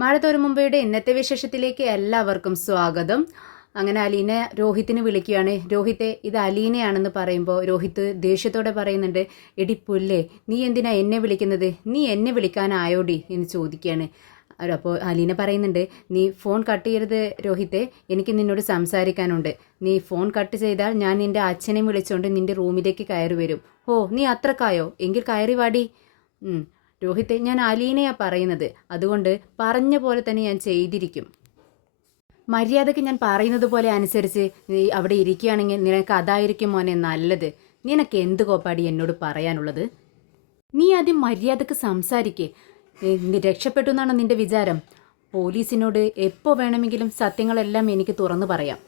മഴ തോരും മുമ്പയുടെ ഇന്നത്തെ വിശേഷത്തിലേക്ക് എല്ലാവർക്കും സ്വാഗതം. അങ്ങനെ അലീന രോഹിത്തിനെ വിളിക്കുകയാണ്. രോഹിത്തെ, ഇത് അലീനയാണെന്ന് പറയുമ്പോൾ രോഹിത്ത് ദേഷ്യത്തോടെ പറയുന്നുണ്ട്, എടി പുല്ലേ, നീ എന്തിനാ എന്നെ വിളിക്കുന്നത്? നീ എന്നെ വിളിക്കാനായോടി എന്ന് ചോദിക്കുകയാണ്. അപ്പോൾ അലീന പറയുന്നുണ്ട്, നീ ഫോൺ കട്ട് ചെയ്യരുത് രോഹിത്തെ, എനിക്ക് നിന്നോട് സംസാരിക്കാനുണ്ട്. നീ ഫോൺ കട്ട് ചെയ്താൽ ഞാൻ നിൻ്റെ അച്ഛനെ വിളിച്ചുകൊണ്ട് നിൻ്റെ റൂമിലേക്ക് കയറി വരും. ഓ, നീ അത്രക്കായോ? എങ്കിൽ കയറി വാടി. രോഹിത്തെ, ഞാൻ അലീനയാ പറയുന്നത്. അതുകൊണ്ട് പറഞ്ഞ പോലെ തന്നെ ഞാൻ ചെയ്തിരിക്കും. മര്യാദയ്ക്ക് ഞാൻ പറയുന്നത് പോലെ അനുസരിച്ച് നീ അവിടെ ഇരിക്കുകയാണെങ്കിൽ നിനക്ക് അതായിരിക്കും മോനെ നല്ലത്. നിനക്ക് എന്ത് കോപ്പാടി എന്നോട് പറയാനുള്ളത്? നീ ആദ്യം മര്യാദക്ക് സംസാരിക്കേ. നീ രക്ഷപ്പെട്ടു എന്നാണ് നിന്റെ വിചാരം? പോലീസിനോട് എപ്പോൾ വേണമെങ്കിലും സത്യങ്ങളെല്ലാം എനിക്ക് തുറന്നു പറയാം.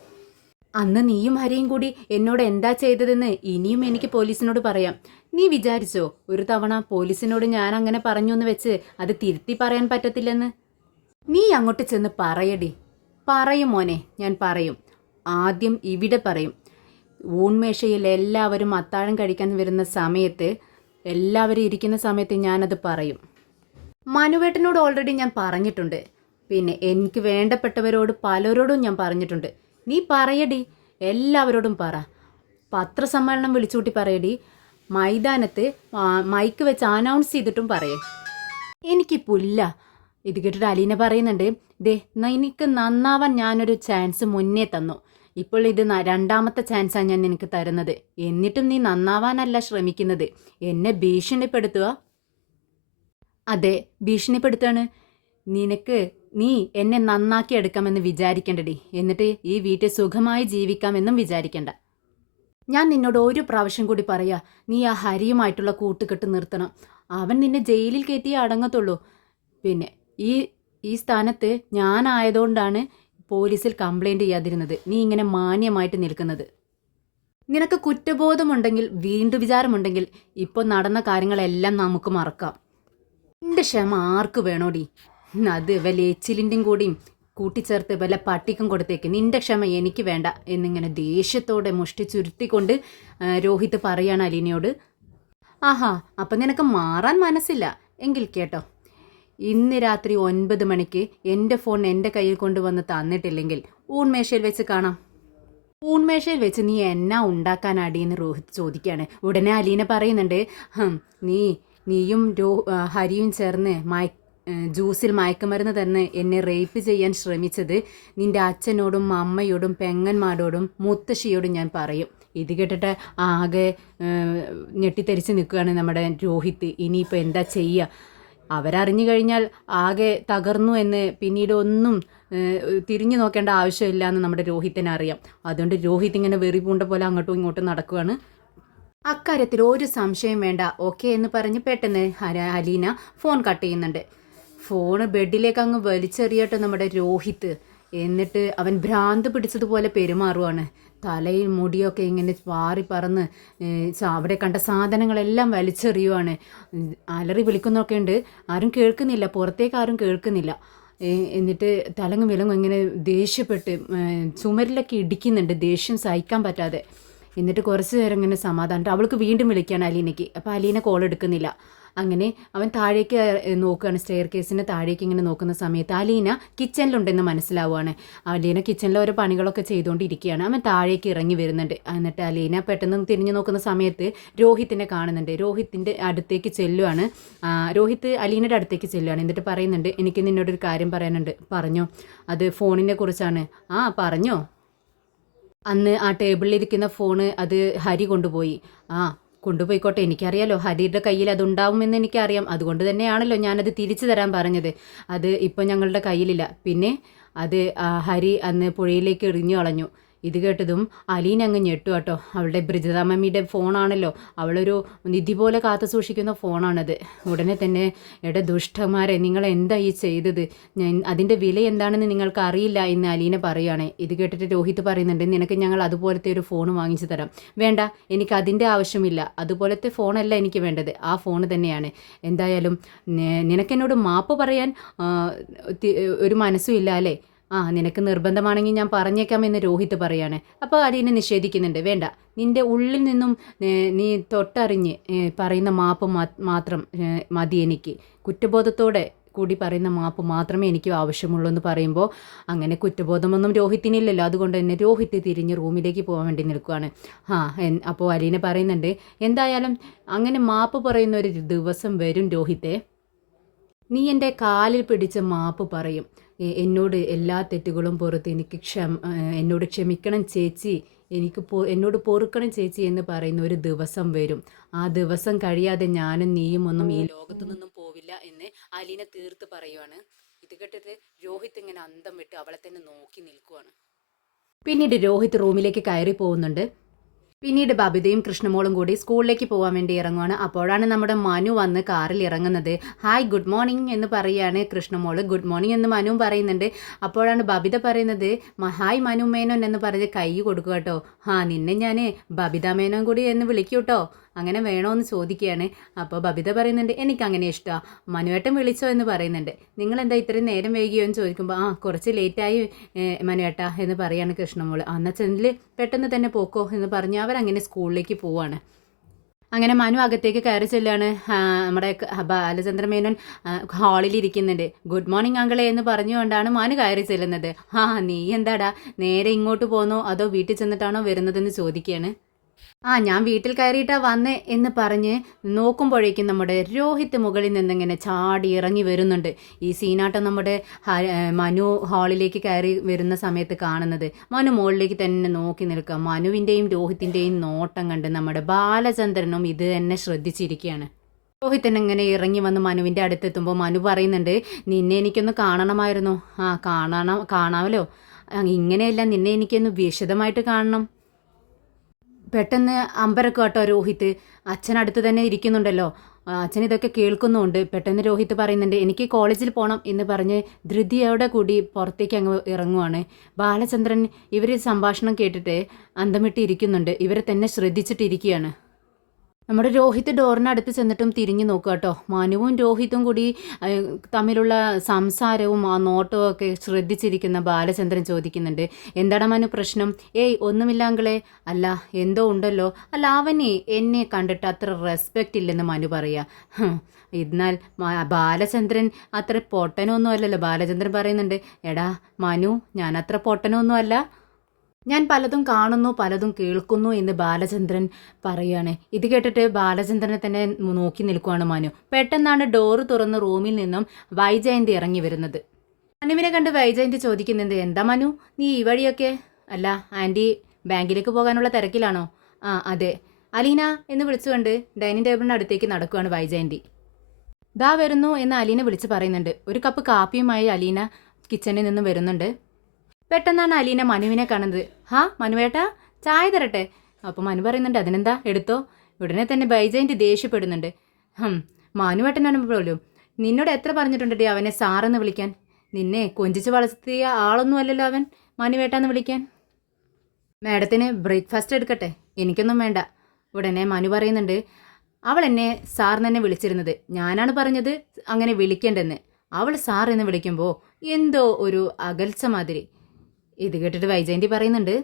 അന്ന് നീയും ഹരിയും കൂടി എന്നോട് എന്താ ചെയ്തതെന്ന് ഇനിയും എനിക്ക് പോലീസിനോട് പറയാം. നീ വിചാരിച്ചോ ഒരു തവണ പോലീസിനോട് ഞാൻ അങ്ങനെ പറഞ്ഞു എന്ന് വെച്ച് അത് തിരുത്തി പറയാൻ പറ്റത്തില്ലെന്ന്? നീ അങ്ങോട്ട് ചെന്ന് പറയടി. പറയും മോനെ, ഞാൻ പറയും. ആദ്യം ഇവിടെ പറയും. ഊൺമേശയിൽ എല്ലാവരും അത്താഴം കഴിക്കാൻ വരുന്ന സമയത്ത്, എല്ലാവരും ഇരിക്കുന്ന സമയത്ത് ഞാനത് പറയും. മനുവേട്ടനോട് ഓൾറെഡി ഞാൻ പറഞ്ഞിട്ടുണ്ട്. പിന്നെ എനിക്ക് വേണ്ടപ്പെട്ടവരോട് പലരോടും ഞാൻ പറഞ്ഞിട്ടുണ്ട്. നീ പറയടി, എല്ലാവരോടും പറ. പത്രസമ്മേളനം വിളിച്ചുകൂട്ടി പറയടി. മൈതാനത്ത് മൈക്ക് വെച്ച് അനൗൺസ് ചെയ്തിട്ടും പറയേ. എനിക്ക് പുല്ല. ഇത് കേട്ടിട്ട് അലീന പറയുന്നുണ്ട്, ദേ എനിക്ക് നന്നാവാൻ ഞാനൊരു ചാൻസ് മുന്നേ തന്നു. ഇപ്പോൾ ഇത് രണ്ടാമത്തെ ചാൻസാണ് ഞാൻ നിനക്ക് തരുന്നത്. എന്നിട്ടും നീ നന്നാവാനല്ല ശ്രമിക്കുന്നത്, എന്നെ ഭീഷണിപ്പെടുത്തുക. അതെ, ഭീഷണിപ്പെടുത്താണ്. നീ എന്നെ നന്നാക്കി എടുക്കാമെന്ന് വിചാരിക്കേണ്ടടി. എന്നിട്ട് ഈ വീട്ടിൽ സുഖമായി ജീവിക്കാമെന്നും വിചാരിക്കേണ്ട. ഞാൻ നിന്നോട് ഒരു പ്രാവശ്യം കൂടി പറയാ, നീ ആ ഹരിയുമായിട്ടുള്ള കൂട്ടുകെട്ട് നിർത്തണം. അവൻ നിന്നെ ജയിലിൽ കയറ്റിയേ അടങ്ങത്തുള്ളൂ. പിന്നെ ഈ സ്ഥാനത്ത് ഞാനായതുകൊണ്ടാണ് പോലീസിൽ കംപ്ലൈൻറ്റ് ചെയ്യാതിരുന്നത് നീ ഇങ്ങനെ മാന്യമായിട്ട് നിൽക്കുന്നത്. നിനക്ക് കുറ്റബോധമുണ്ടെങ്കിൽ, വീണ്ടും വിചാരമുണ്ടെങ്കിൽ, ഇപ്പോൾ നടന്ന കാര്യങ്ങളെല്ലാം നമുക്ക് മറക്കാം. നിന്റെ ക്ഷമ ആർക്ക് വേണോടി? അത് വല്ല എച്ചിലിൻ്റെയും കൂടിയും കൂട്ടിച്ചേർത്ത് വല്ല പട്ടിക്കും കൊടുത്തേക്ക്. നിന്റെ ക്ഷമ എനിക്ക് വേണ്ട എന്നിങ്ങനെ ദേഷ്യത്തോടെ മുഷ്ടി ചുരുത്തിക്കൊണ്ട് രോഹിത് പറയാണ് അലീനയോട്. ആഹാ, അപ്പം നിനക്ക് മാറാൻ മനസ്സില്ല എങ്കിൽ കേട്ടോ, ഇന്ന് രാത്രി 9 മണിക്ക് എൻ്റെ ഫോൺ എൻ്റെ കയ്യിൽ കൊണ്ടുവന്ന് തന്നിട്ടില്ലെങ്കിൽ ഊൺമേശയിൽ വെച്ച് കാണാം. ഊൺമേശയിൽ വെച്ച് നീ എന്നാ ഉണ്ടാക്കാനാടിയെന്ന് രോഹിത് ചോദിക്കുകയാണ്. ഉടനെ അലീന പറയുന്നുണ്ട്, നീയും ഹരിയും ചേർന്ന് ജ്യൂസിൽ മയക്കുമരുന്ന് തന്ന് എന്നെ റേപ്പ് ചെയ്യാൻ ശ്രമിച്ചത് നിൻ്റെ അച്ഛനോടും അമ്മയോടും പെങ്ങന്മാരോടും മുത്തശ്ശിയോടും ഞാൻ പറയും. ഇത് കേട്ടിട്ട് ആകെ ഞെട്ടിത്തെറിച്ച് നിൽക്കുകയാണ് നമ്മുടെ രോഹിത്. ഇനിയിപ്പോൾ എന്താ ചെയ്യുക? അവരറിഞ്ഞു കഴിഞ്ഞാൽ ആകെ തകർന്നു എന്ന് പിന്നീട് ഒന്നും തിരിഞ്ഞു നോക്കേണ്ട ആവശ്യമില്ല എന്ന് നമ്മുടെ രോഹിത്തിനെ അറിയാം. അതുകൊണ്ട് രോഹിത് ഇങ്ങനെ വെറി പൂണ്ട പോലെ അങ്ങോട്ടും ഇങ്ങോട്ടും നടക്കുകയാണ്. അക്കാര്യത്തിൽ ഒരു സംശയം വേണ്ട, ഓക്കെ എന്ന് പറഞ്ഞ് പെട്ടെന്ന് അലീന ഫോൺ കട്ട് ചെയ്യുന്നുണ്ട്. ഫോണ് ബെഡിലേക്ക് അങ്ങ് വലിച്ചെറിയട്ടെ നമ്മുടെ രോഹിത്. എന്നിട്ട് അവൻ ഭ്രാന്ത് പിടിച്ചതുപോലെ പെരുമാറുവാണ്. തലയിൽ മുടിയൊക്കെ ഇങ്ങനെ പാറി പറന്ന് അവിടെ കണ്ട സാധനങ്ങളെല്ലാം വലിച്ചെറിയുവാണ്. അലറി വിളിക്കുന്നൊക്കെ ഉണ്ട്, ആരും കേൾക്കുന്നില്ല, പുറത്തേക്ക് ആരും കേൾക്കുന്നില്ല. എന്നിട്ട് തലങ്ങും വിലങ്ങും ഇങ്ങനെ ദേഷ്യപ്പെട്ട് ചുമരിലൊക്കെ ഇടിക്കുന്നുണ്ട്, ദേഷ്യം സഹിക്കാൻ പറ്റാതെ. എന്നിട്ട് കുറച്ച് നേരം ഇങ്ങനെ സമാധാനം. അവൾക്ക് വീണ്ടും വിളിക്കുകയാണ് അലീനയ്ക്ക്. അപ്പോൾ അലീന കോൾ എടുക്കുന്നില്ല. അങ്ങനെ അവൻ താഴേക്ക് നോക്കുകയാണ്, സ്റ്റെയർ കേസിന് താഴേക്ക് ഇങ്ങനെ നോക്കുന്ന സമയത്ത് അലീന കിച്ചണിലുണ്ടെന്ന് മനസ്സിലാവുകയാണ്. അലീന കിച്ചണിലെ ഓരോ പണികളൊക്കെ ചെയ്തുകൊണ്ടിരിക്കുകയാണ്. അവൻ താഴേക്ക് ഇറങ്ങി വരുന്നുണ്ട്. എന്നിട്ട് അലീന പെട്ടെന്ന് തിരിഞ്ഞു നോക്കുന്ന സമയത്ത് രോഹിത്തിനെ കാണുന്നുണ്ട്. രോഹിത്തിൻ്റെ അടുത്തേക്ക് ചെല്ലുവാണ്. രോഹിത്ത് അലീനയുടെ അടുത്തേക്ക് ചെല്ലുവാണ്. എന്നിട്ട് പറയുന്നുണ്ട്, എനിക്ക് നിന്നോടൊരു കാര്യം പറയാനുണ്ട്. പറഞ്ഞോ. അത് ഫോണിനെ കുറിച്ചാണ്. ആ പറഞ്ഞോ. അന്ന് ആ ടേബിളിലിരിക്കുന്ന ഫോണ് അത് ഹരി കൊണ്ടുപോയി. കൊണ്ടുപോയിക്കോട്ടെ, എനിക്കറിയാലോ ഹരിയുടെ കയ്യിൽ അതുണ്ടാവുമെന്ന് എനിക്കറിയാം. അതുകൊണ്ട് തന്നെയാണല്ലോ ഞാനത് തിരിച്ചു തരാൻ പറഞ്ഞത്. അത് ഇപ്പോൾ ഞങ്ങളുടെ കയ്യിലില്ല. പിന്നെ അത് ഹരി അന്ന് പുഴയിലേക്ക് എറിഞ്ഞു കളഞ്ഞു. ഇത് കേട്ടതും അലീന അങ്ങ് ഞെട്ടു കേട്ടോ. അവളുടെ ബ്രിജിതാമമ്മിയുടെ ഫോണാണല്ലോ, അവളൊരു നിധി പോലെ കാത്തു സൂക്ഷിക്കുന്ന ഫോണാണത്. ഉടനെ തന്നെ, എടെ ദുഷ്ടന്മാരെ, നിങ്ങൾ എന്താ ഈ ചെയ്തത്? അതിൻ്റെ വില എന്താണെന്ന് നിങ്ങൾക്ക് അറിയില്ല എന്ന് അലീന പറയുകയാണ്. ഇത് കേട്ടിട്ട് രോഹിത് പറയുന്നുണ്ട്, നിനക്ക് ഞങ്ങൾ അതുപോലത്തെ ഒരു ഫോൺ വാങ്ങിച്ചു തരാം. വേണ്ട, എനിക്ക് അതിൻ്റെ ആവശ്യമില്ല. അതുപോലത്തെ ഫോണല്ല എനിക്ക് വേണ്ടത്, ആ ഫോൺ തന്നെയാണ്. എന്തായാലും നിനക്കെന്നോട് മാപ്പ് പറയാൻ ഒരു മനസ്സും ഇല്ല അല്ലേ? നിനക്ക് നിർബന്ധമാണെങ്കിൽ ഞാൻ പറഞ്ഞേക്കാമെന്ന് രോഹിത് പറയാണ്. അപ്പോൾ അലീന നിഷേധിക്കുന്നുണ്ട്. വേണ്ട, നിൻ്റെ ഉള്ളിൽ നിന്നും നീ തൊട്ടറിഞ്ഞ് പറയുന്ന മാപ്പ് മാത്രം മതി എനിക്ക്. കുറ്റബോധത്തോടെ കൂടി പറയുന്ന മാപ്പ് മാത്രമേ എനിക്ക് ആവശ്യമുള്ളൂ എന്ന് പറയുമ്പോൾ അങ്ങനെ കുറ്റബോധമൊന്നും രോഹിത്തിനില്ലല്ലോ. അതുകൊണ്ട് തന്നെ രോഹിത്ത് തിരിഞ്ഞ് റൂമിലേക്ക് പോകാൻ വേണ്ടി നിൽക്കുകയാണ്. അപ്പോൾ അലീന പറയുന്നുണ്ട്, എന്തായാലും അങ്ങനെ മാപ്പ് പറയുന്ന ഒരു ദിവസം വരും രോഹിത്തെ. നീ എൻ്റെ കാലിൽ പിടിച്ച് മാപ്പ് പറയും. എന്നോട് എല്ലാ തെറ്റുകളും പുറത്ത് എനിക്ക് എന്നോട് ക്ഷമിക്കണം ചേച്ചി, എന്നോട് പൊറുക്കണം ചേച്ചി എന്ന് പറയുന്ന ഒരു ദിവസം വരും. ആ ദിവസം കഴിയാതെ ഞാനും നീയും ഒന്നും ഈ ലോകത്തു നിന്നും പോവില്ല എന്ന് അലീന തീർത്ത് പറയുവാണ്. ഇത് കേട്ടിട്ട് രോഹിത് ഇങ്ങനെ അന്തം വിട്ട് അവളെ തന്നെ നോക്കി നിൽക്കുവാണ്. പിന്നീട് രോഹിത് റൂമിലേക്ക് കയറി പോകുന്നുണ്ട്. പിന്നീട് ബബിതയും കൃഷ്ണമോളും കൂടി സ്കൂളിലേക്ക് പോകാൻ വേണ്ടി ഇറങ്ങുവാണ്. അപ്പോഴാണ് നമ്മുടെ മനു വന്ന് കാറിൽ ഇറങ്ങുന്നത്. ഹായ് ഗുഡ് മോർണിംഗ് എന്ന് പറയുകയാണ് കൃഷ്ണമോള്. ഗുഡ് മോർണിംഗ് എന്ന് മനുവും പറയുന്നുണ്ട്. അപ്പോഴാണ് ബബിത പറയുന്നത്, ഹായ് മനു മേനോൻ എന്ന് പറഞ്ഞ് കൈ കൊടുക്കുക കേട്ടോ. നിന്നെ ഞാൻ ബബിത മേനോൻ കൂടി എന്ന് വിളിക്കൂട്ടോ, അങ്ങനെ വേണോ എന്ന് ചോദിക്കുകയാണ്. അപ്പോൾ ബബിത പറയുന്നുണ്ട്, എനിക്കങ്ങനെ ഇഷ്ടമാണ്, മനുവേട്ടൻ വിളിച്ചോ എന്ന് പറയുന്നുണ്ട്. നിങ്ങളെന്താ ഇത്രയും നേരം വൈകിയോ എന്ന് ചോദിക്കുമ്പോൾ കുറച്ച് ലേറ്റായി മനുവേട്ട എന്ന് പറയാണ് കൃഷ്ണമോള്. എന്നാൽ ചെന്നിൽ പെട്ടെന്ന് തന്നെ പോക്കോ എന്ന് പറഞ്ഞ് അവരങ്ങനെ സ്കൂളിലേക്ക് പോവാണ്. അങ്ങനെ മനു അകത്തേക്ക് കയറി ചെല്ലാണ്. നമ്മുടെ ബാലചന്ദ്ര മേനോൻ ഹാളിൽ ഇരിക്കുന്നുണ്ട്. ഗുഡ് മോർണിംഗ് അങ്കിളെ എന്ന് പറഞ്ഞുകൊണ്ടാണ് മനു കയറി ചെല്ലുന്നത്. നീ എന്താടാ നേരെ ഇങ്ങോട്ട് പോന്നോ അതോ വീട്ടിൽ ചെന്നിട്ടാണോ വരുന്നതെന്ന് ചോദിക്കുകയാണ്. ഞാൻ വീട്ടിൽ കയറിയിട്ടാ വന്നേ എന്ന് പറഞ്ഞ് നോക്കുമ്പോഴേക്കും നമ്മുടെ രോഹിത് മുകളിൽ നിന്നിങ്ങനെ ചാടി ഇറങ്ങി വരുന്നുണ്ട്. ഈ സീനാട്ടം നമ്മുടെ മനു ഹാളിലേക്ക് കയറി വരുന്ന സമയത്ത് കാണുന്നത്. മനു മുകളിലേക്ക് തന്നെ നോക്കി നിൽക്കുക. മനുവിൻ്റെയും രോഹിത്തിൻ്റെയും നോട്ടം കണ്ട് നമ്മുടെ ബാലചന്ദ്രനും ഇത് തന്നെ ശ്രദ്ധിച്ചിരിക്കുകയാണ്. രോഹിതൻ ഇങ്ങനെ ഇറങ്ങി വന്ന് മനുവിൻ്റെ അടുത്തെത്തുമ്പോൾ മനു പറയുന്നുണ്ട്, നിന്നെ എനിക്കൊന്ന് കാണണമായിരുന്നു. കാണാമല്ലോ, ഇങ്ങനെയല്ല, നിന്നെ എനിക്കൊന്ന് വിശദമായിട്ട് കാണണം. പെട്ടെന്ന് അമ്പരക്കും കേട്ടോ രോഹിത്. അച്ഛനടുത്ത് തന്നെ ഇരിക്കുന്നുണ്ടല്ലോ, അച്ഛൻ ഇതൊക്കെ കേൾക്കുന്നുണ്ട്. പെട്ടെന്ന് രോഹിത് പറയുന്നുണ്ട്, എനിക്ക് കോളേജിൽ പോകണം എന്ന് പറഞ്ഞ് ധൃതിയോടെ കൂടി പുറത്തേക്ക് അങ്ങ് ഇറങ്ങുവാണ്. ബാലചന്ദ്രൻ ഇവർ സംഭാഷണം കേട്ടിട്ട് അന്തമിട്ട് ഇരിക്കുന്നുണ്ട്. ഇവരെ തന്നെ ശ്രദ്ധിച്ചിട്ടിരിക്കുകയാണ്. നമ്മുടെ രോഹിത് ഡോറിനടുത്ത് ചെന്നിട്ടും തിരിഞ്ഞു നോക്കുക കേട്ടോ. മനുവും രോഹിത്തും കൂടി തമ്മിലുള്ള സംസാരവും ആ നോട്ടവും ഒക്കെ ശ്രദ്ധിച്ചിരിക്കുന്ന ബാലചന്ദ്രൻ ചോദിക്കുന്നുണ്ട്, എന്താണ് മനു പ്രശ്നം? ഒന്നുമില്ലാങ്കളെ. അല്ല എന്തോ ഉണ്ടല്ലോ. അല്ല അവനെ എന്നെ കണ്ടിട്ട് അത്ര റെസ്പെക്റ്റ് ഇല്ലെന്ന് മനു പറയുക. എന്നാൽ ബാലചന്ദ്രൻ അത്ര പൊട്ടനൊന്നും അല്ലല്ലോ. ബാലചന്ദ്രൻ പറയുന്നുണ്ട്, എടാ മനു, ഞാൻ അത്ര പൊട്ടനൊന്നും അല്ല, ഞാൻ പലതും കാണുന്നു പലതും കേൾക്കുന്നു എന്ന് ബാലചന്ദ്രൻ പറയുകയാണ്. ഇത് കേട്ടിട്ട് ബാലചന്ദ്രനെ തന്നെ നോക്കി നിൽക്കുവാണ് മനു. പെട്ടെന്നാണ് ഡോറ് തുറന്ന് റൂമിൽ നിന്നും വൈജയന്തി ഇറങ്ങി വരുന്നത്. മനുവിനെ കണ്ട് വൈജയന്തി ചോദിക്കുന്നുണ്ട്, എന്താ മനു നീ ഈ വഴിയൊക്കെ? അല്ല ആൻറ്റി ബാങ്കിലേക്ക് പോകാനുള്ള തിരക്കിലാണോ? അതെ. അലീന എന്ന് വിളിച്ചുകൊണ്ട് ഡൈനിങ് ടേബിളിൻ്റെ അടുത്തേക്ക് നടക്കുകയാണ് വൈജയന്തി. ദാ വരുന്നു എന്ന് അലീന വിളിച്ച് പറയുന്നുണ്ട്. ഒരു കപ്പ് കാപ്പിയുമായി അലീന കിച്ചണിൽ നിന്ന് വരുന്നുണ്ട്. പെട്ടെന്നാണ് അലീന മനുവിനെ കാണുന്നത്. മനുവേട്ടാ ചായ തരട്ടെ? അപ്പോൾ മനു പറയുന്നുണ്ട്, അതിനെന്താ എടുത്തോ. ഉടനെ തന്നെ വൈജയന്തി ദേഷ്യപ്പെടുന്നുണ്ട്. മനുവേട്ടനാണ് പോലും, നിന്നോട് എത്ര പറഞ്ഞിട്ടുണ്ടേ അവനെ സാറെന്ന് വിളിക്കാൻ? നിന്നെ കൊഞ്ചിച്ച് വളർത്തിയ ആളൊന്നും അല്ലല്ലോ അവൻ മനുവേട്ടാന്ന് വിളിക്കാൻ. മാഡത്തിന് ബ്രേക്ക്ഫാസ്റ്റ് എടുക്കട്ടെ? എനിക്കൊന്നും വേണ്ട. ഉടനെ മനു പറയുന്നുണ്ട്, അവൾ എന്നെ സാർ തന്നെ വിളിച്ചിരുന്നത്, ഞാനാണ് പറഞ്ഞത് അങ്ങനെ വിളിക്കേണ്ടെന്ന്. അവൾ സാർ എന്ന് വിളിക്കുമ്പോൾ എന്തോ ഒരു അകൽച്ച മാതിരി. ഇത് കേട്ടിട്ട് വൈജയന്തി പറയുന്നുണ്ട്,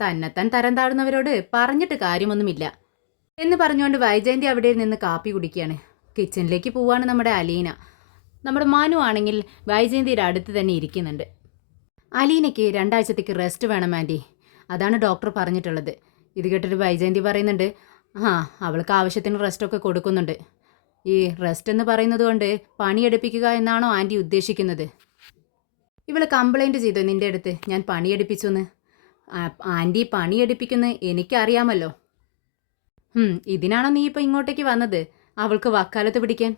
തന്നെത്താൻ തരം താഴുന്നവരോട് പറഞ്ഞിട്ട് കാര്യമൊന്നുമില്ല എന്ന് പറഞ്ഞുകൊണ്ട് വൈജയന്തി അവിടെ നിന്ന് കാപ്പി കുടിക്കുകയാണ്. കിച്ചണിലേക്ക് പോവാണ് നമ്മുടെ അലീന. നമ്മുടെ മനു ആണെങ്കിൽ വൈജയന്തിയുടെ അടുത്ത് തന്നെ ഇരിക്കുന്നുണ്ട്. അലീനയ്ക്ക് 2 ആഴ്ചത്തേക്ക് റെസ്റ്റ് വേണം ആൻറ്റി, അതാണ് ഡോക്ടർ പറഞ്ഞിട്ടുള്ളത്. ഇത് കേട്ടിട്ട് വൈജയന്തി പറയുന്നുണ്ട്, അവൾക്ക് ആവശ്യത്തിന് റെസ്റ്റൊക്കെ കൊടുക്കുന്നുണ്ട്. ഈ റെസ്റ്റ് എന്ന് പറയുന്നത് കൊണ്ട് പണിയെടുപ്പിക്കുക എന്നാണോ ആൻറ്റി ഉദ്ദേശിക്കുന്നത്? ഇവൾ കംപ്ലൈൻറ്റ് ചെയ്തോ നിൻ്റെ അടുത്ത് ഞാൻ പണിയെടുപ്പിച്ചു എന്ന്? ആൻറ്റി പണിയെടുപ്പിക്കുന്നത് എനിക്കറിയാമല്ലോ. ഇതിനാണോ നീ ഇപ്പോൾ ഇങ്ങോട്ടേക്ക് വന്നത്, അവൾക്ക് വക്കാലത്ത് പിടിക്കാൻ?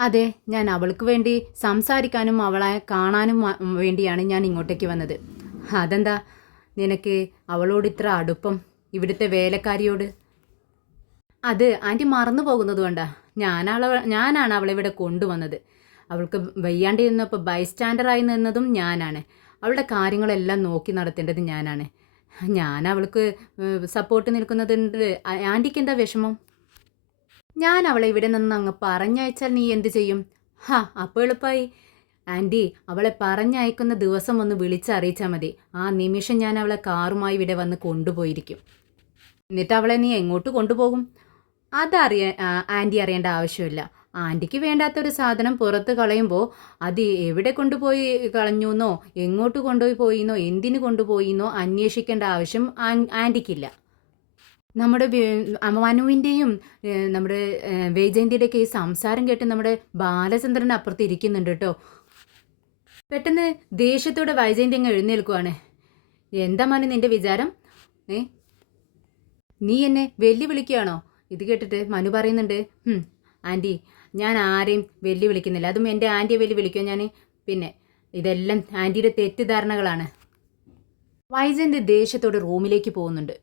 അതെ, ഞാൻ അവൾക്ക് വേണ്ടി സംസാരിക്കാനും അവളെ കാണാനും വേണ്ടിയാണ് ഞാൻ ഇങ്ങോട്ടേക്ക് വന്നത്. അതെന്താ നിനക്ക് അവളോട് ഇത്ര അടുപ്പം, ഇവിടുത്തെ വേലക്കാരിയോട്? അത് ആൻറ്റി മറന്നു പോകുന്നത് കൊണ്ടാ. ഞാനാണ് അവളെ ഇവിടെ കൊണ്ടുവന്നത്. അവൾക്ക് വയ്യാണ്ടിരുന്നപ്പോൾ ബൈസ്റ്റാൻഡറായി നിന്നതും ഞാനാണ്. അവളുടെ കാര്യങ്ങളെല്ലാം നോക്കി നടത്തേണ്ടത് ഞാനാണ്. ഞാൻ അവൾക്ക് സപ്പോർട്ട് നിൽക്കുന്നതുണ്ട്. ആൻറ്റിക്ക് എന്താ വിഷമം? ഞാൻ അവളെ ഇവിടെ നിന്ന് അങ്ങ് പറഞ്ഞയച്ചാൽ നീ എന്ത് ചെയ്യും? അപ്പോൾ എളുപ്പമായി. ആൻറ്റി അവളെ പറഞ്ഞയക്കുന്ന ദിവസം ഒന്ന് വിളിച്ചറിയിച്ചാൽ മതി. ആ നിമിഷം ഞാൻ അവളെ കാറുമായി ഇവിടെ വന്ന് കൊണ്ടുപോയിരിക്കും. എന്നിട്ട് അവളെ നീ എങ്ങോട്ട് കൊണ്ടുപോകും? ആൻറ്റി അറിയേണ്ട ആവശ്യമില്ല. ആൻറ്റിക്ക് വേണ്ടാത്തൊരു സാധനം പുറത്ത് കളയുമ്പോൾ അത് എവിടെ കൊണ്ടുപോയി കളഞ്ഞുവെന്നോ എങ്ങോട്ട് കൊണ്ടുപോയി പോയിന്നോ എന്തിന് കൊണ്ടുപോയിന്നോ അന്വേഷിക്കേണ്ട ആവശ്യം ആൻറ്റിക്കില്ല. നമ്മുടെ മനുവിൻ്റെയും നമ്മുടെ വൈജയന്തിയുടെയൊക്കെ ഈ സംസാരം കേട്ട് നമ്മുടെ ബാലചന്ദ്രൻ അപ്പുറത്ത് ഇരിക്കുന്നുണ്ട് കേട്ടോ. പെട്ടെന്ന് ദേഷ്യത്തോടെ വൈജയന്തി അങ്ങ് എഴുന്നേൽക്കുവാണ്. എന്താ മനു നിൻ്റെ വിചാരം? നീ എന്നെ വെല്ലുവിളിക്കുകയാണോ? ഇത് കേട്ടിട്ട് മനു പറയുന്നുണ്ട്, ആൻറ്റി ഞാൻ ആരെയും വെല്ലുവിളിക്കുന്നില്ല. അതും എൻ്റെ ആൻറ്റിയെ വെല്ലുവിളിക്കുമോ ഞാൻ? പിന്നെ ഇതെല്ലാം ആൻറ്റിയുടെ തെറ്റിദ്ധാരണകളാണ്. വൈജയന്തി ദേഷ്യത്തോടെ റൂമിലേക്ക് പോകുന്നുണ്ട്.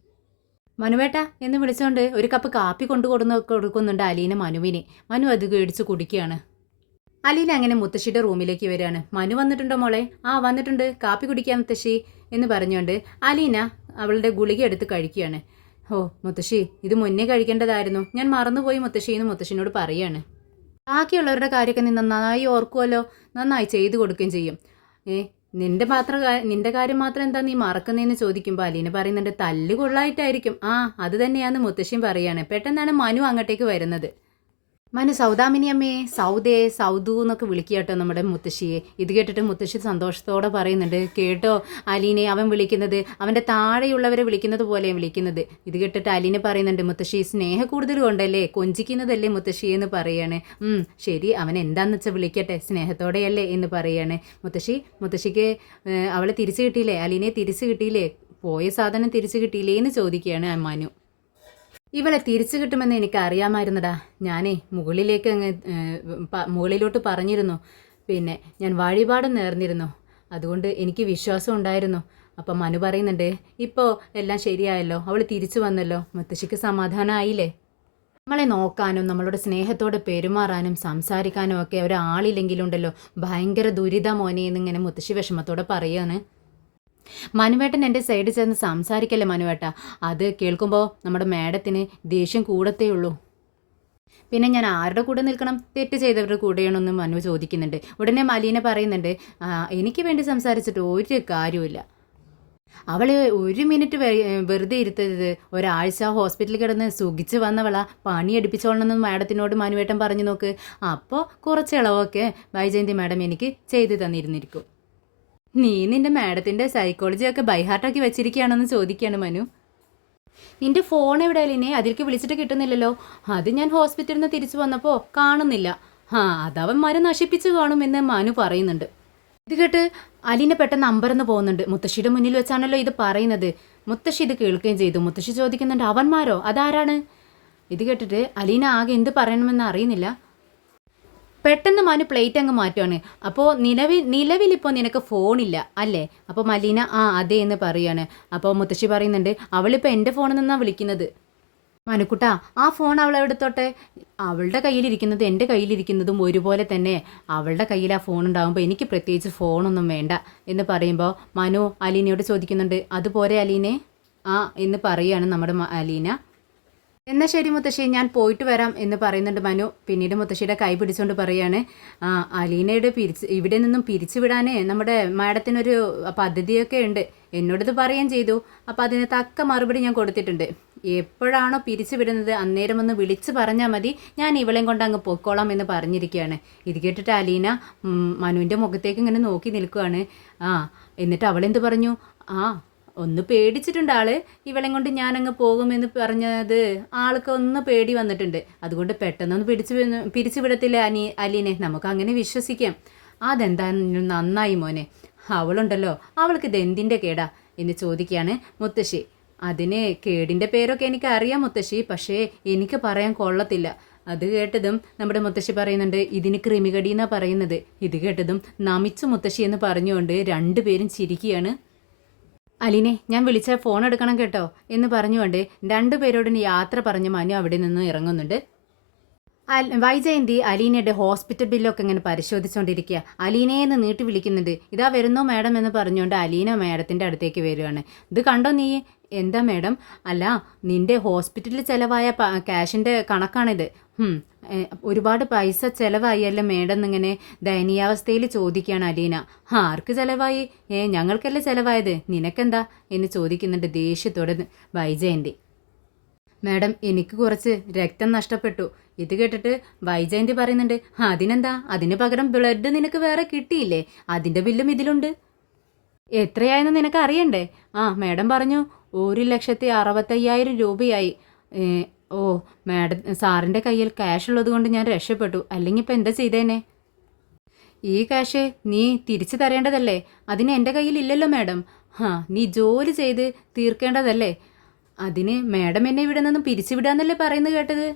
മനുവേട്ട എന്ന് വിളിച്ചുകൊണ്ട് ഒരു കപ്പ് കാപ്പി കൊടുക്കുന്നുണ്ട് അലീന മനുവിനെ. മനു അത് മേടിച്ച് കുടിക്കുകയാണ്. അലീന അങ്ങനെ മുത്തശ്ശിയുടെ റൂമിലേക്ക് വരികയാണ്. മനു വന്നിട്ടുണ്ടോ മോളെ? ആ വന്നിട്ടുണ്ട്, കാപ്പി കുടിക്കാൻ മുത്തശ്ശി എന്ന് പറഞ്ഞുകൊണ്ട് അലീന അവളുടെ ഗുളിക എടുത്ത് കഴിക്കുകയാണ്. ഓ മുത്തശ്ശി, ഇത് മുന്നേ കഴിക്കേണ്ടതായിരുന്നു, ഞാൻ മറന്നുപോയി മുത്തശ്ശി എന്ന് മുത്തശ്ശിനോട് പറയുകയാണ്. ബാക്കിയുള്ളവരുടെ കാര്യമൊക്കെ നീ നന്നായി ഓർക്കുമല്ലോ, നന്നായി ചെയ്തു കൊടുക്കുകയും ചെയ്യും. നിന്റെ കാര്യം മാത്രം എന്താ നീ മറക്കുന്നതെന്ന് ചോദിക്കുമ്പോൾ അലീന പറയുന്നുണ്ട്, തല്ല് കൊള്ളായിട്ടായിരിക്കും. ആ അത് തന്നെയാന്ന് മുത്തശ്ശിയും പറയുകയാണ്. പെട്ടെന്നാണ് മനു അങ്ങോട്ടേക്ക് വരുന്നത്. മനു സൗദാമിനി അമ്മയെ സൗദേ സൗദു എന്നൊക്കെ വിളിക്കുക കേട്ടോ നമ്മുടെ മുത്തശ്ശിയെ. ഇത് കേട്ടിട്ട് മുത്തശ്ശി സന്തോഷത്തോടെ പറയുന്നുണ്ട്, കേട്ടോ അലീനെ അവൻ വിളിക്കുന്നത് അവൻ്റെ താഴെയുള്ളവരെ വിളിക്കുന്നത് പോലെയാണ് വിളിക്കുന്നത്. ഇത് കേട്ടിട്ട് അലീന പറയുന്നുണ്ട്, മുത്തശ്ശി സ്നേഹ കൂടുതൽ കൊണ്ടല്ലേ, കൊഞ്ചിക്കുന്നതല്ലേ മുത്തശ്ശി എന്ന് പറയാണ്. ശരി, അവൻ എന്താന്ന് വെച്ചാൽ വിളിക്കട്ടെ, സ്നേഹത്തോടെയല്ലേ എന്ന് പറയാണ്. മുത്തശ്ശിക്ക് അവളെ തിരിച്ചു കിട്ടിയില്ലേ, അലീനെ തിരിച്ചു കിട്ടിയില്ലേ, പോയ സാധനം തിരിച്ചു കിട്ടിയില്ലേ എന്ന് ചോദിക്കുകയാണ് മനു. ഇവളെ തിരിച്ചു കിട്ടുമെന്ന് എനിക്ക് അറിയാമായിരുന്നടാ. ഞാനേ മുകളിലോട്ട് പറഞ്ഞിരുന്നു, പിന്നെ ഞാൻ വഴിപാടും നേർന്നിരുന്നു, അതുകൊണ്ട് എനിക്ക് വിശ്വാസം ഉണ്ടായിരുന്നു. അപ്പം മനു പറയുന്നുണ്ട്, ഇപ്പോൾ എല്ലാം ശരിയായല്ലോ, അവൾ തിരിച്ചു വന്നല്ലോ, മുത്തശ്ശിക്ക് സമാധാനമായില്ലേ? നമ്മളെ നോക്കാനും നമ്മളുടെ സ്നേഹത്തോടെ പെരുമാറാനും സംസാരിക്കാനും ഒക്കെ ഒരാളില്ലെങ്കിലുണ്ടല്ലോ ഭയങ്കര ദുരിത മോനെ എന്നിങ്ങനെ മുത്തശ്ശി വിഷമത്തോടെ പറയാണ്. മനുവേട്ടൻ എൻ്റെ സൈഡിൽ ചെന്ന് സംസാരിക്കല്ലേ മനുവേട്ട, അത് കേൾക്കുമ്പോൾ നമ്മുടെ മാഡത്തിന് ദേഷ്യം കൂടത്തേ ഉള്ളൂ. പിന്നെ ഞാൻ ആരുടെ കൂടെ നിൽക്കണം? തെറ്റ് ചെയ്തവരുടെ കൂടെയാണെന്ന് മനു ചോദിക്കുന്നുണ്ട്. ഉടനെ മലീന പറയുന്നുണ്ട്, എനിക്ക് വേണ്ടി സംസാരിച്ചിട്ട് ഒരു കാര്യമില്ല. അവളെ ഒരു മിനിറ്റ് വെറുതെ ഇരുത്തരുത്, ഒരാഴ്ച ഹോസ്പിറ്റലിൽ കിടന്ന് സുഖിച്ച് വന്നവളാ, പണിയെടുപ്പിച്ചോളണമെന്ന് മാഡത്തിനോട് മനുവേട്ടൻ പറഞ്ഞു നോക്ക്. അപ്പോൾ കുറച്ച് ഇളവൊക്കെ വൈജയന്തി മാഡം എനിക്ക് ചെയ്തു തന്നിരുന്നിരിക്കും. നീ നിന്റെ മാഡത്തിൻ്റെ സൈക്കോളജിയൊക്കെ ബൈഹാർട്ടാക്കി വെച്ചിരിക്കുകയാണെന്ന് ചോദിക്കുകയാണ് മനു. നിന്റെ ഫോൺ എവിടെ അലീനെ? അതിലേക്ക് വിളിച്ചിട്ട് കിട്ടുന്നില്ലല്ലോ. അത് ഞാൻ ഹോസ്പിറ്റലിൽ നിന്ന് തിരിച്ചു വന്നപ്പോൾ കാണുന്നില്ല. അതവന്മാരെ നശിപ്പിച്ച് കാണുമെന്ന് മനു പറയുന്നുണ്ട്. ഇത് കേട്ട് അലീന പെട്ടെന്ന് അമ്പരന്ന് പോകുന്നുണ്ട്. മുത്തശ്ശിയുടെ മുന്നിൽ വെച്ചാണല്ലോ ഇത് പറയുന്നത്. മുത്തശ്ശി ഇത് കേൾക്കുകയും ചെയ്തു. മുത്തശ്ശി ചോദിക്കുന്നുണ്ട്, അവന്മാരോ? അതാരാണ്? ഇത് കേട്ടിട്ട് അലീന ആകെ എന്ത് പറയണമെന്ന് അറിയുന്നില്ല. പെട്ടെന്ന് മനു പ്ലേറ്റ് അങ്ങ് മാറ്റുവാണ്. അപ്പോൾ നിലവിലിപ്പോൾ നിനക്ക് ഫോണില്ല അല്ലേ? അപ്പോൾ മലീന അതെ എന്ന് പറയുകയാണ്. അപ്പോൾ മുത്തശ്ശി പറയുന്നുണ്ട്, അവളിപ്പോൾ എൻ്റെ ഫോണിൽ നിന്നാണ് വിളിക്കുന്നത്. മനുക്കുട്ടാ, ആ ഫോൺ അവളെടുത്തോട്ടെ, അവളുടെ കയ്യിലിരിക്കുന്നത് എൻ്റെ കയ്യിലിരിക്കുന്നതും ഒരുപോലെ തന്നെ. അവളുടെ കയ്യിൽ ആ ഫോൺ ഉണ്ടാകുമ്പോൾ എനിക്ക് പ്രത്യേകിച്ച് ഫോണൊന്നും വേണ്ട എന്ന് പറയുമ്പോൾ മനു അലീനയോട് ചോദിക്കുന്നുണ്ട്, അതുപോലെ അലീനെ? എന്ന് പറയുകയാണ് നമ്മുടെ അലീന. എന്നാൽ ശരി മുത്തശ്ശി, ഞാൻ പോയിട്ട് വരാം എന്ന് പറയുന്നുണ്ട് മനു. പിന്നീട് മുത്തശ്ശിയുടെ കൈ പിടിച്ചുകൊണ്ട് പറയുകയാണ്, അലീനയുടെ ഇവിടെ നിന്നും പിരിച്ചുവിടാനേ നമ്മുടെ മാഡത്തിനൊരു പദ്ധതിയൊക്കെ ഉണ്ട്, എന്നോടത് പറയുകയും ചെയ്തു. അപ്പോൾ അതിന് തക്ക മറുപടി ഞാൻ കൊടുത്തിട്ടുണ്ട്. എപ്പോഴാണോ പിരിച്ചു വിടുന്നത് അന്നേരം ഒന്ന് വിളിച്ച് പറഞ്ഞാൽ മതി, ഞാൻ ഇവളെയും കൊണ്ട് അങ്ങ് പൊയ്ക്കോളാം എന്ന് പറഞ്ഞിരിക്കുകയാണ്. ഇത് കേട്ടിട്ട് അലീന മനുവിൻ്റെ മുഖത്തേക്ക് ഇങ്ങനെ നോക്കി നിൽക്കുകയാണ്. എന്നിട്ട് അവളെന്ത് പറഞ്ഞു? ഒന്ന് പേടിച്ചിട്ടുണ്ട് ആള്, ഇവളെ കൊണ്ട് ഞാനങ്ങ് പോകുമെന്ന് പറഞ്ഞത് ആൾക്ക് ഒന്ന് പേടി വന്നിട്ടുണ്ട്. അതുകൊണ്ട് പെട്ടെന്നൊന്ന് പിരിച്ചു വിടത്തില്ല അലീനെ, നമുക്ക് അങ്ങനെ വിശ്വസിക്കാം. അതെന്തായാലും നന്നായി മോനെ. അവളുണ്ടല്ലോ, അവൾക്ക് ഇത് എന്തിൻ്റെ കേടാ എന്ന് ചോദിക്കുകയാണ് മുത്തശ്ശി. അതിന് കേടിൻ്റെ പേരൊക്കെ എനിക്ക് അറിയാം മുത്തശ്ശി, പക്ഷേ എനിക്ക് പറയാൻ കൊള്ളത്തില്ല. അത് കേട്ടതും നമ്മുടെ മുത്തശ്ശി പറയുന്നുണ്ട്, ഇതിന് കൃമികടി എന്നാണ് പറയുന്നത്. ഇത് കേട്ടതും നമിച്ചു മുത്തശ്ശി എന്ന് പറഞ്ഞുകൊണ്ട് രണ്ടുപേരും ചിരിക്കുകയാണ്. അലീനെ, ഞാൻ വിളിച്ച ഫോൺ എടുക്കണം കേട്ടോ എന്ന് പറഞ്ഞുകൊണ്ട് രണ്ടുപേരോടും യാത്ര പറഞ്ഞ് മനു അവിടെ നിന്ന് ഇറങ്ങുന്നുണ്ട്. വൈജയന്തി അലീനയുടെ ഹോസ്പിറ്റൽ ബില്ലൊക്കെ ഇങ്ങനെ പരിശോധിച്ചുകൊണ്ടിരിക്കുക. അലീനയെന്ന് നീട്ടി വിളിക്കുന്നുണ്ട്. ഇതാ വരുന്നോ മാഡം എന്ന് പറഞ്ഞുകൊണ്ട് അലീന മാഡത്തിൻ്റെ അടുത്തേക്ക് വരികയാണ്. ഇത് കണ്ടോ നീ? എന്താ മാഡം? അല്ല, നിൻ്റെ ഹോസ്പിറ്റലിൽ ചിലവായ ക്യാഷിൻ്റെ കണക്കാണിത്. ഒരുപാട് പൈസ ചിലവായല്ലോ മാഡം എന്നിങ്ങനെ ദയനീയാവസ്ഥയിൽ ചോദിക്കുകയാണ് അലീന. ആർക്ക് ചിലവായി? ഞങ്ങൾക്കല്ലേ ചിലവായത്, നിനക്കെന്താ എന്ന് ചോദിക്കുന്നുണ്ട് ദേഷ്യത്തോടെ വൈജയന്തി. മാഡം, എനിക്ക് കുറച്ച് രക്തം നഷ്ടപ്പെട്ടു, ഇത് കേട്ടിട്ട് വൈജയന്തി പറയുന്നുണ്ട്, അതിനെന്താ, അതിന് പകരം ബ്ലഡ് നിനക്ക് വേറെ കിട്ടിയില്ലേ, അതിൻ്റെ ബില്ലും ഇതിലുണ്ട്. എത്രയായെന്ന് നിനക്ക് അറിയണ്ടേ? ആ മാഡം പറഞ്ഞു 1,65,000 രൂപയായി. ഏ, ഓ മാഡം സാറിൻ്റെ കയ്യിൽ ക്യാഷ് ഉള്ളത് കൊണ്ട് ഞാൻ രക്ഷപ്പെട്ടു, അല്ലെങ്കിൽ ഇപ്പം എന്താ ചെയ്തേനെ? ഈ കാശ് നീ തിരിച്ചു തരേണ്ടതല്ലേ? അതിന് എൻ്റെ കയ്യിൽ ഇല്ലല്ലോ മാഡം. നീ ജോലി ചെയ്ത് തീർക്കേണ്ടതല്ലേ? അതിന് മാഡം എന്നെ ഇവിടെ നിന്നും പിരിച്ചുവിടാന്നല്ലേ പറയുന്നത് കേട്ടത്?